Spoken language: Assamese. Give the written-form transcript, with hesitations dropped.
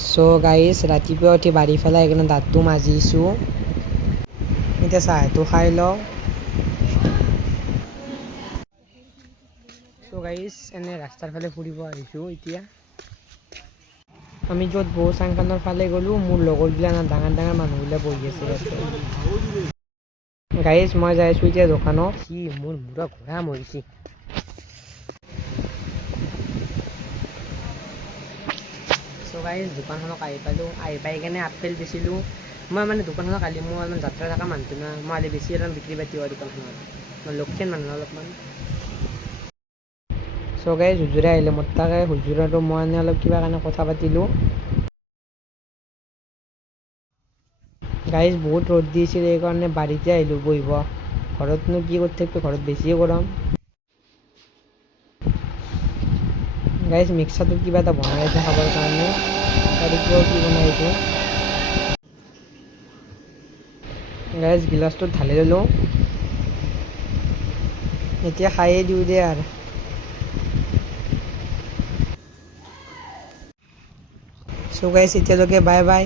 সো গাইজ ৰাতিপুৱা উঠি বাঢ়ি পেলাই সেইকাৰণে দাঁতটো মাজিছোঁ। এতিয়া চাহটো খাই লওঁ। চ' গাইজ এনে ৰাস্তাৰ ফালে ফুৰিব আহিছোঁ এতিয়া। আমি য'ত বৌ চাংখানৰ ফালে গ'লোঁ, মোৰ লগৰগিলা ডাঙৰ ডাঙৰ মানুহবিলাক বহি আছে ইয়াতে। গাইজ মই যাই আছোঁ এতিয়া দোকানত। মোৰ মূৰা ঘোৰা মৰিছে। চ' গাইজ দোকানখনক আহি পালোঁ, আহি পাই কেনে আপেল বেচিলোঁ। মই মানে দোকানখনক কালি মই অলপমান যাত্ৰা থকা মানুহটো না, মই আজি বেছি অলপমান বিক্ৰী বাতি হয় দোকানখনত। মই লক্ষীয়ান মানুহ অলপমান। চ' গাইজ হুজুৰে আহিলে মোৰ তাকে, হুজুৰ আৰু মই এনে অলপ কিবা কাৰণে কথা পাতিলোঁ। গাইজ বহুত ৰ'দ দিছিল সেইকাৰণে বাৰীতে আহিলোঁ বহিব। ঘৰতনো কি কৰি থাকিব, ঘৰত বেছিয়ে গৰম। গাইজ মিক্সাৰটোত কিবা এটা বনাই আছে খাবৰ কাৰণে, তাৰপৰা কি বনাই আছে। গাইজ গিলাচটোত ঢালি ল'লোঁ, এতিয়া খায়ে দিওঁ দে আৰু। চ' গাইজ এতিয়ালৈকে বাই বাই।